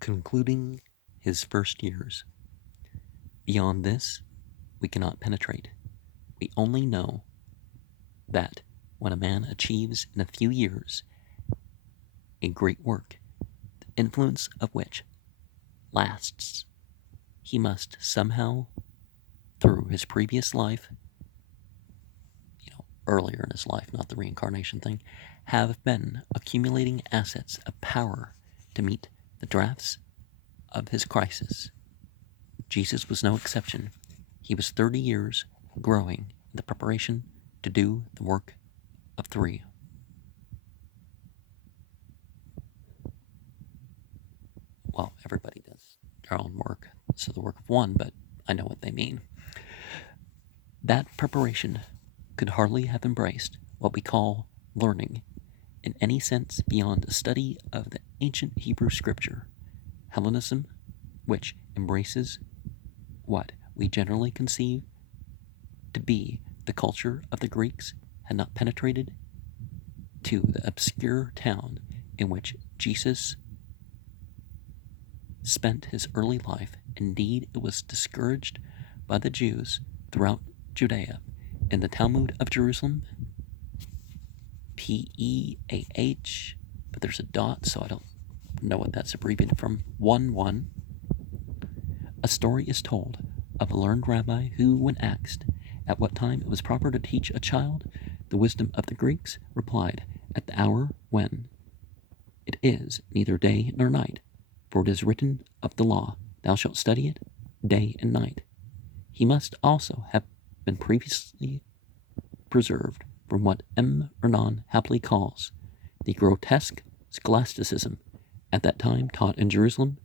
concluding his first years. Beyond this, we cannot penetrate. We only know that when a man achieves in a few years a great work, the influence of which lasts, he must somehow, through his previous life, earlier in his life, not the reincarnation thing, have been accumulating assets of power to meet the drafts of his crisis. Jesus was no exception. He was 30 years growing in the preparation to do the work of three. Well, everybody does their own work, so the work of one, but I know what they mean. That preparation could hardly have embraced what we call learning in any sense beyond a study of the ancient Hebrew scripture, Hellenism, which embraces what we generally conceive to be the culture of the Greeks, had not penetrated to the obscure town in which Jesus spent his early life. Indeed, it was discouraged by the Jews throughout Judea. In the Talmud of Jerusalem, Peah, but there's a dot, so I don't know what that's abbreviated from, 1:1. A story is told of a learned rabbi who, when asked at what time it was proper to teach a child the wisdom of the Greeks, replied, "At the hour when it is neither day nor night, for it is written of the law, thou shalt study it day and night." He must also have been previously preserved from what M. Renan happily calls the grotesque scholasticism at that time taught in Jerusalem,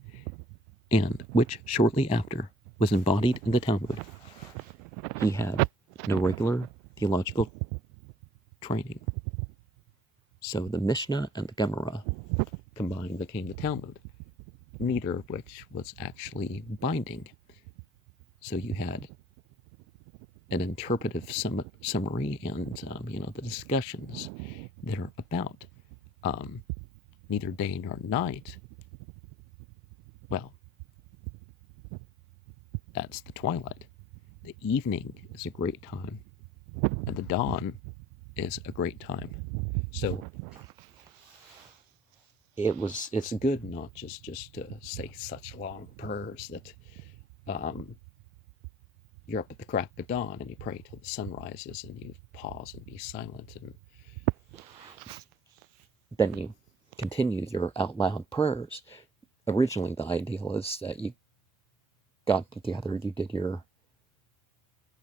and which shortly after was embodied in the Talmud. He had no regular theological training, so the Mishnah and the Gemara combined became the Talmud, neither of which was actually binding. So you had an interpretive summary and the discussions that are about neither day nor night. Well, that's the twilight. The evening is a great time, and the dawn is a great time. So it's good not just to say such long prayers that you're up at the crack of dawn and you pray till the sun rises and you pause and be silent, and then you continue your out loud prayers. Originally, the ideal is that you got together, you did your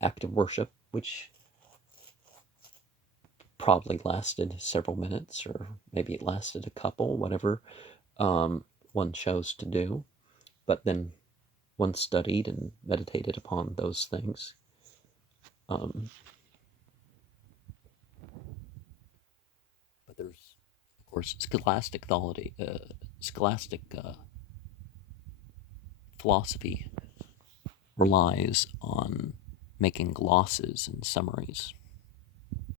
act of worship, which probably lasted several minutes, or maybe it lasted a couple, whatever one chose to do. But then one studied and meditated upon those things. But there's, of course, scholastic philosophy relies on making glosses and summaries.